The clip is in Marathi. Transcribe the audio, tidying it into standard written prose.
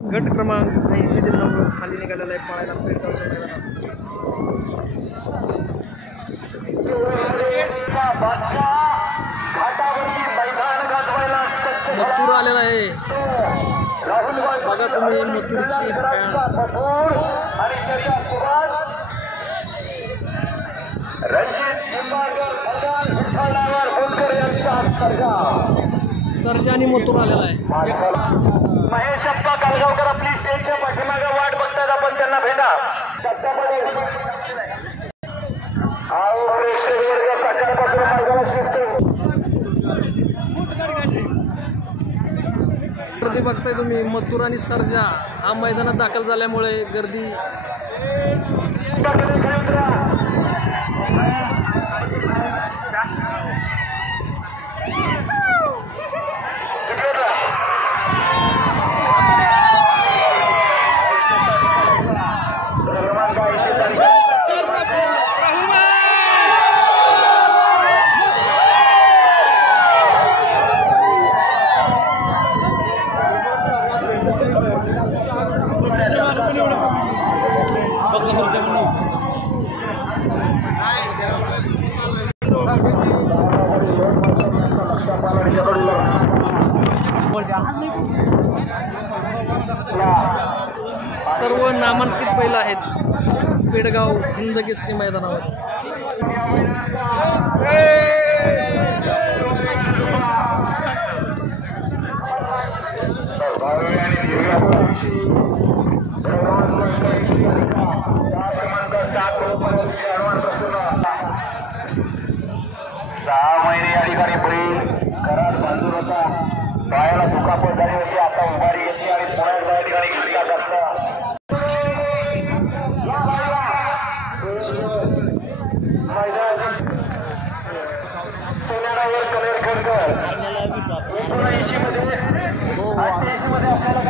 गट क्रमांक 80 ते 90 खाली निघालेला आहे पाळायला पेडगावच्या मैदानात मथुर आलेला आहे बघा तुम्ही मथुरची सर्जा आणि मथुर आलेला आहे महेश अप्पा कालगावकर आपली स्टेजच्या पाठीमागे वाट बघतात आपण त्यांना भेटा गर्दी बघताय तुम्ही मथुर आणि सर्जा हा मैदानात दाखल झाल्यामुळे गर्दी सर्व नामांकित बैल आहेत पेडगाव हिंद केसरी मैदानावर सहा महिने या ठिकाणी बैल घरात बांधून होता पायाला दुखापत झाली होती आता उभारी घेतली आणि पुन्हा एकदा या ठिकाणी घेतला जातो सोन्यावर कलर खरकर 1980 मध्ये 88 मध्ये आपल्याला